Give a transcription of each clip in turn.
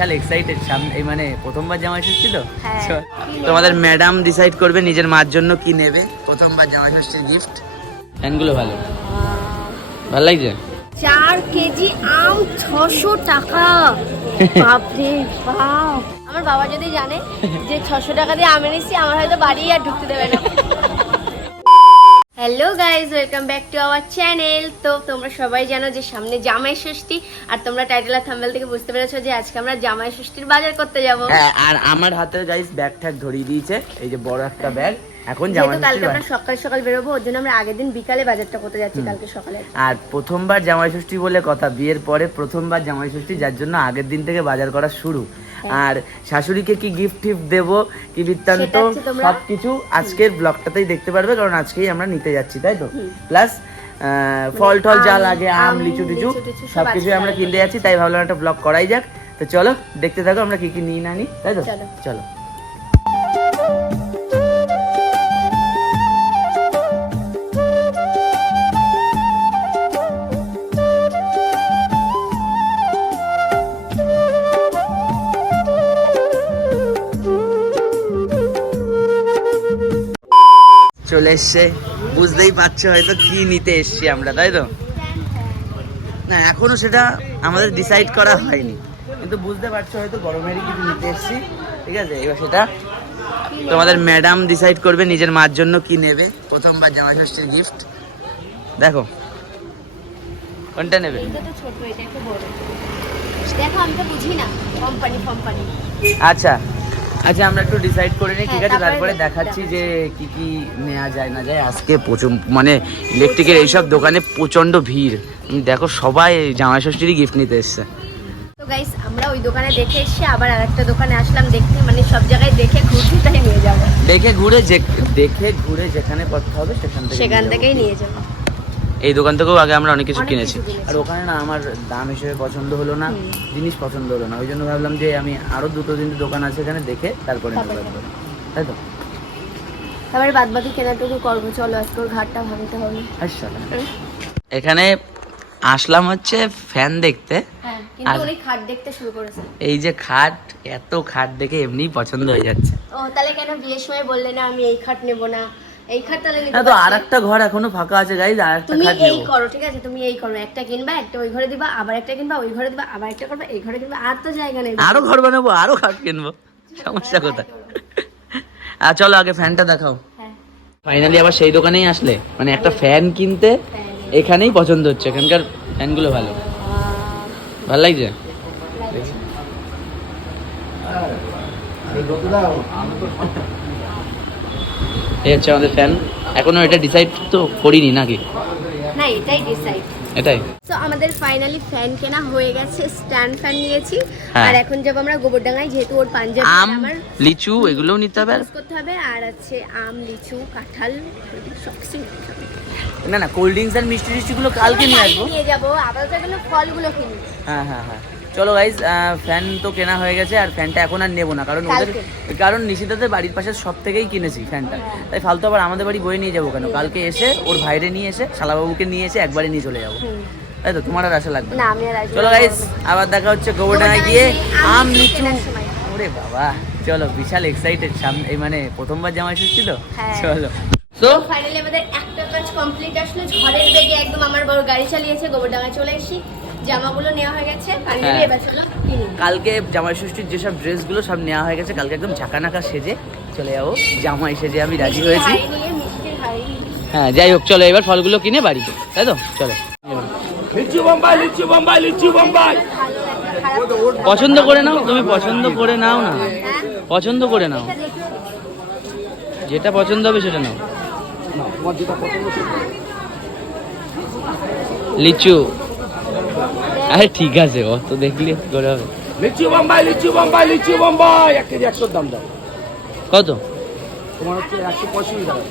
বিশাল excited সামনে এই মানে প্রথমবার জামাই ষষ্ঠী তো? তোমাদের ম্যাডাম ডিসাইড করবে নিজের মার জন্য কি নেবে। প্রথমবার জামাই ষষ্ঠীর গিফট ফ্যানগুলো ভালো? ভালো লাগছে? চার কেজি আম ছশো টাকা। বাপরে বাপ। আমার বাবা যদি জানে যে ছশো টাকা দিয়ে আম এনেছি আমার হয়তো বাড়ি আর ঢুকতে দেবে না। Hello guys welcome back to our channel তো তোমরা সবাই জানো যে সামনে জামাই ষষ্ঠী, আর তোমরা টাইটেল আর থাম্বেল থেকে বুঝতে পেরেছ যে আজকে আমরা জামাই ষষ্ঠীর বাজার করতে যাব। হ্যাঁ আর আমার হাতে গাইজ ব্যাগ ঠ্যাগ ধরিয়ে দিয়েছে। এই যে বড় একটা ব্যাগ এখন জামাই যেহেতু কালকে আমরা সকাল সকাল বেরোবো ওর জন্য আমরা আগের দিন বিকালে বাজারটা করতে যাচ্ছি কালকে সকালে। আর প্রথমবার জামাই ষষ্ঠী বলে কথা বিয়ের পরে প্রথমবার জামাই ষষ্ঠী যার জন্য আগের দিন থেকে বাজার করা শুরু। আর শাশুড়িকে কি গিফট টিফট দেবো কি বৃত্তান্ত তোমরা- সবকিছু আজকের ব্লগটাতেই দেখতে পারবে কারণ আজকেই আমরা নিতে যাচ্ছি তাই তো? প্লাস ফল টল যা লাগে আম লিচু টিচু সব সবকিছুই আমরা কিনতে যাচ্ছি তাই ভাবলাম একটা ব্লগ করাই যাক। তো চলো দেখতে থাকো আমরা কি কি নিয়ে না নিই তাই তো? চলো। চলো এসছে। বুঝতেই পারছ হয়তো কি নিতে এসছি আমরা তাই তো? না এখনও সেটা আমাদের ডিসাইড করা হয়নি। কিন্তু বুঝতে পারছ হয়তো গরমেরই কিছু নিতে এসছি ঠিক আছে? এবার সেটা তোমাদের ম্যাডাম ডিসাইড করবে নিজের মার জন্য কি নেবে প্রথমবার জামা ষষ্ঠীর গিফট দেখো কোনটা নেবে? আচ্ছা। আচ্ছা আমরা একটু ডিসাইড করে নিই ঠিক হ্যাঁ, আছে? তারপরে দেখাচ্ছি যে কি কি নেওয়া যায় না যায়। আজকে প্রচুর মানে ইলেকট্রিকের এইসব দোকানে প্রচণ্ড ভিড়। দেখো সবাই জামাই ষষ্ঠীরই গিফট নিতে এসছে। তো গাইস আমরা ওই দোকানে দেখে এসেছি আবার আরেকটা দোকানে আসলাম দেখতে মানে সব জায়গায় দেখে ঘুরছি তাই নিয়ে যাব। দেখে ঘুরে যে দেখে ঘুরে যেখানে পড়তে হবে সেখান থেকে সেখান থেকেই নিয়ে যাব। এই দোকান থেকেও আগে আমরা অনেক কিছু কিনেছি। আর ওখানে না আমার দাম হিসেবে পছন্দ হলো না জিনিস পছন্দ হলো না। ওই জন্য ভাবলাম যে আমি আরও দুটো তিনটে দোকান আছে এখানে দেখে তারপরে। তাই তো? তারপরে বাদ বাকি কেনাটুকু করব। চলো আজকে ওর ঘাটটা ভাঙতে হবে। আচ্ছা এখানে আসলাম হচ্ছে ফ্যান দেখতে। হ্যাঁ কিন্তু উনি খাট দেখতে শুরু করেছে এই যে খাট এত খাট দেখে এমনিই পছন্দ হয়ে যাচ্ছে। ও তাহলে কেন বিয়ের সময় বললে না আমি এই খাট নেব না? এই খাট তাহলে তো পারছি। আর একটা ঘর এখনও ফাঁকা আছে গাইজ আর একটা তুমি এই করো ঠিক আছে? তুমি এই করো একটা কিনবা একটা ওই ঘরে দিবা আবার একটা কিনবা ওই ঘরে দিবা আবার একটা করবা এই ঘরে কিনবা আর তো জায়গা নেই। আরও ঘর বানাবো আরও খাট কিনবো। সমস্যা কোথায়? আর চলো আগে ফ্যানটা দেখাও। হ্যাঁ। ফাইনালি আবার সেই দোকানেই আসলে। মানে একটা ফ্যান কিনতে এখানেই পছন্দ হচ্ছে এখানকার ফ্যানগুলো ভালো। ভালো লাগছে? এই হচ্ছে আমাদের ফ্যান এখনও এটা ডিসাইড তো করিনি নাকি? না এটাই ডিসাইড এটাই। তো আমাদের ফাইনালি ফ্যান কেনা হয়ে গেছে স্ট্যান্ড ফ্যান নিয়েছি। হ্যাঁ। আর এখন যাব আমরা গোবরডাঙ্গায় যেহেতু ওর পাঞ্জাবি আম আমার লিচু এগুলোও নিতে হবে। আর করতে হবে আর আছে আম লিচু কাঁঠাল সব কিছু নিতে হবে। না না কোল্ড ড্রিঙ্কস আর মিষ্টি টিষ্টিগুলো কালকে নিয়ে আসব। নিয়ে যাব আপাতত এগুলো ফলগুলো কিনি। হ্যাঁ হ্যাঁ হ্যাঁ। চলো গাইজ ফ্যান তো কেনা হয়ে গেছে আর ফ্যানটা এখন আর নেব না। কারণ ওদের কারণ নিশিতাদের বাড়ির পাশে সব থেকেই কিনেছি ফ্যানটা তাই ফালতু আবার আমাদের বাড়ি বয়ে নিয়ে যাব কেন? কালকে এসে ওর ভাইরে নিয়ে এসে শালাবাবুকে নিয়ে এসে একবারে নিয়ে চলে যাব। তাই তো? তোমার আর আশা লাগবে না। আমি আর চলো। গাইজ আবার দেখা হচ্ছে গোবরডাঙ্গায় গিয়ে আম লিচু ওরে বাবা চলো বিশাল এক্সাইটেড সামনে মানে প্রথমবার জামাই তো? হ্যাঁ। চলো। তো ফাইনালি আমাদের একটা কাজ কমপ্লিট আসলো। ঝড়ের বেগে একদম আমার বড় গাড়ি চালিয়েছে গোবরডাঙ্গায় চলে এসেছি। জামাগুলো নেওয়া হয়ে গেছে হ্যাঁ। এবার চলো কালকে জামাই ষষ্ঠীর যেসব ড্রেসগুলো সব নেওয়া হয়ে গেছে কালকে একদম ঝাঁকানাকা সেজে চলে যাব। জামাই সেজে আমি রাজি হয়েছি। হ্যাঁ যাই হোক চলো এবার ফলগুলো কিনে বাড়ি তাই তো? চলো। লিচু বোম্বাই লিচু বোম্বাই লিচু খারাপ পছন্দ করে নাও তুমি পছন্দ করে নাও না। হ্যাঁ? পছন্দ করে নাও। যেটা পছন্দ হবে সেটা নাও। লিচু। আরে ঠিক আছে অত দেখলে কি করে হবে। লিচু বোম্বাই লিচু বোম্বাই লিচু বোম্বাই এক কেজি একশোর দাম দাও। কত? তোমার হচ্ছে একশো পঁয়ষট্টি টাকা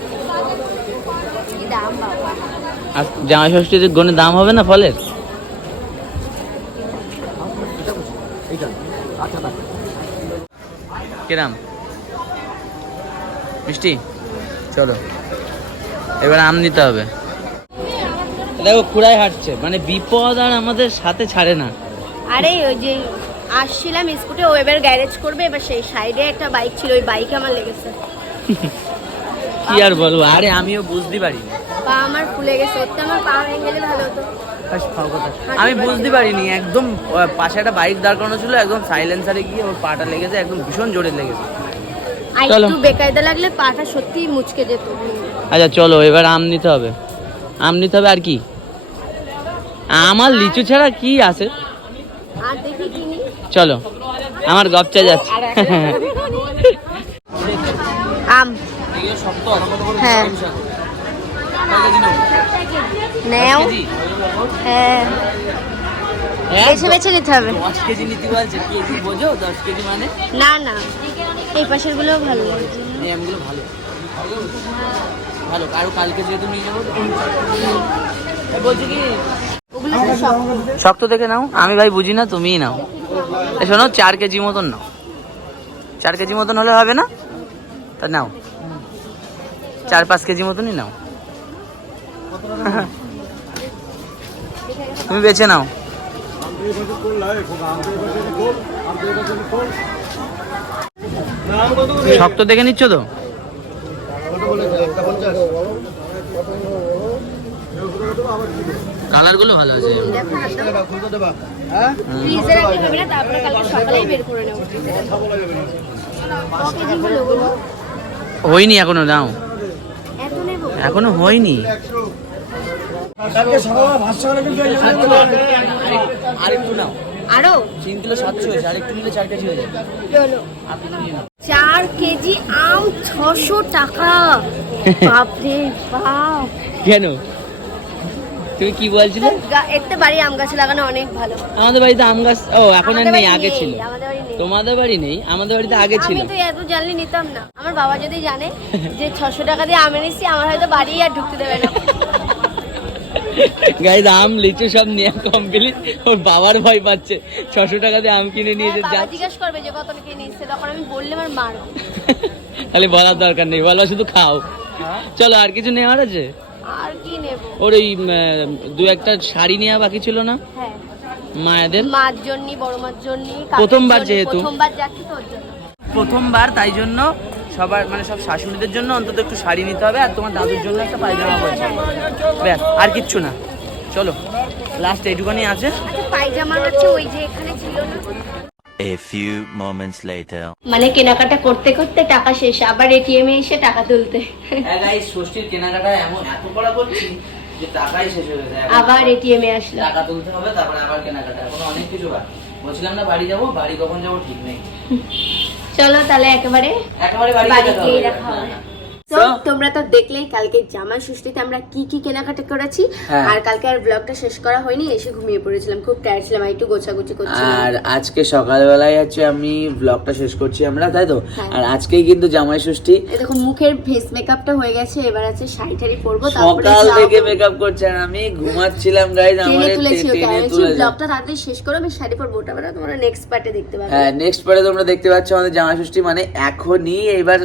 কি দাম বাবা জামাই ষষ্ঠীতে গনে দাম হবে না ফলের? কিরাম? মিষ্টি? চলো। এবার আম নিতে হবে। দেখো খুড়াই হাঁটছে। মানে বিপদ আর আমাদের সাথে ছাড়ে না। আরে ওই যে আসছিলাম স্কুটে ও এবার গ্যারেজ করবে এবার সেই সাইডে একটা বাইক ছিল ওই বাইকে আমার লেগেছে। কি আর বলব? আরে আমিও বুঝতে পারি পা আমার ফুলে গেছে ওতে আমার পা ভেঙে গেলে ভালো হতো। আমি বুঝতে পারিনি একদম পাশে একটা বাইক দাঁড় করানো ছিল একদম সাইলেন্সারে গিয়ে ওর পাটা লেগেছে একদম ভীষণ জোরে লেগেছে। একটু বেকায়দা লাগলে পাটা সত্যি মুচকে যেত। আচ্ছা চলো এবার আম নিতে হবে। আম নিতে হবে আর কি? আমার লিচু ছাড়া কি আছে? আর দেখি কিনি চলো আমার গপচা যাচ্ছে। আম। হ্যাঁ। নেও। হ্যাঁ। বেছে বেছে নিতে হবে। দশ কেজি নিতে বলছে। কেজি বোঝো? দশ কেজি মানে? না না। এই পাশেরগুলো ভালো লাগছে। ভালো। ভালো, আরও কালকে যেহেতু নিয়ে যাব। বলছি কি শক্ত দেখে নাও, আমি ভাই বুঝি না, তুমিই নাও। শোনো, চার কেজি মতন নাও। চার কেজি মতন হলে হবে না? তা নাও। চার, পাঁচ কেজি মতনই নাও। তুমি বেছে নাও। শক্ত দেখে নিচ্ছ তো? কালারগুলো ভালো আছে? হয়নি এখনও নেব? এখনও হয়নি। আরেকটু নাও। আরও? তিন কিলো সাতশো হয়েছে আরেকটু নিলে চার কেজি হয়ে যাবে। চার কেজি আম ছশো টাকা। বাপরে বাপ। কেন? তুমি কি বলছিলে? এতে বাড়ি আম গাছ লাগানো অনেক ভালো। আমাদের বাড়িতে আম গাছ ও এখন আর নেই আগে ছিল। আমাদের বাড়ি নেই। তোমাদের বাড়ি নেই আমাদের বাড়িতে আগে ছিল। আমি তো এত জানলে নিতাম না। আমার বাবা যদি জানে যে ছশো টাকা দিয়ে আম এনেছি আমার হয়তো বাড়ি আর ঢুকতে দেবে না। গাইজ আম লিচু সব নিয়ে কমপ্লিট ওর বাবার ভয় পাচ্ছে। ছশো টাকা দিয়ে আম কিনে নিয়ে যে হ্যাঁ, বাবা যাচ্ছে। জিজ্ঞেস করবে যে কত টাকা নিচ্ছে তখন আমি বললে আমার মারো। তাহলে বলার দরকার নেই। বলো শুধু খাও। চলো আর কিছু নেওয়ার আছে? আর কি নেব? ওর ওই দু একটা শাড়ি নেওয়া বাকি ছিল না? হ্যাঁ। মায়েদের? মার জন্য বড় মার জন্য প্রথমবার যেহেতু। প্রথমবার যাচ্ছি তোর জন্য। প্রথমবার তাই জন্য সবার মানে সব শাশুড়িদের জন্য অন্তত একটু শাড়ি নিতে হবে আর তোমার দাদুর জন্য একটা পায়জামা হবে। ব্যাস আর কিচ্ছু না। চলো লাস্ট এইটুখানি আছে। আচ্ছা পায়জামা আছে ওই যে এখানে ছিল না? A few moments later. মানে কেনাকাটা করতে করতে টাকা শেষ আবার এটিএম এ এসে টাকা তুলতে। হ্যাঁ গাইস ষষ্ঠীর কেনাকাটা এমন এত করা করছি যে টাকাই শেষ হয়ে গেছে। আবার এটিএম এ আসলো টাকা তুলতে হবে তারপরে আবার কেনাকাটা এখন অনেক কিছু বাকি। বলছিলাম না বাড়ি যাব বাড়ি কখন যাব ঠিক নেই। চলো তাহলে একেবারে একেবারে বাড়ি বাড়ি রাখা হবে। তো তোমরা তো দেখলেই কালকে জামা ষষ্ঠীতে আমরা কি কি কেনাকাটা করেছি। হ্যাঁ। আর কালকে আর ব্লগটা শেষ করা হয়নি এসে ঘুমিয়ে পড়েছিলাম খুব টায়ার্ড ছিলাম একটু গোছাগুছি করছিলাম। আর আজকে সকালবেলায় হচ্ছে আমি ব্লগটা শেষ করছি আমরা তাই তো? হ্যাঁ। আর আজকেই কিন্তু জামাই ষষ্ঠী। দেখো মুখের ফেস মেকআপটা হয়ে গেছে এবার আছে শাড়ি টাড়ি পরবো তারপরে সকাল থেকে মেকআপ করছে আর আমি ঘুমাচ্ছিলাম গাইজ ওকে টেনে তুলেছে। ব্লগটা তাড়াতাড়ি শেষ করো আমি শাড়ি পরবো। ওটা আবার তোমরা নেক্সট পার্টে দেখতে পাবে। হ্যাঁ নেক্সট পার্টে তোমরা দেখতে পাচ্ছ আমাদের জামা ষষ্ঠী মানে এখনই এবার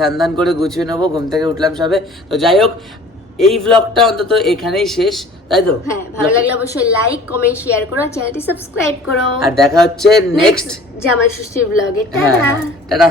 সান্ধান করে গুছিয়ে নেব ঘুম থেকে উঠলাম সবে। তো যাই হোক এই ব্লগটা অন্তত এখানেই শেষ তাই তো? হ্যাঁ ভালো লাগলে অবশ্যই লাইক কমেন্ট শেয়ার করো চ্যানেলটি সাবস্ক্রাইব করো। আর দেখা হচ্ছে নেক্সট জামাই ষষ্ঠীর ব্লগে হ্যাঁ টাটা! টাটা।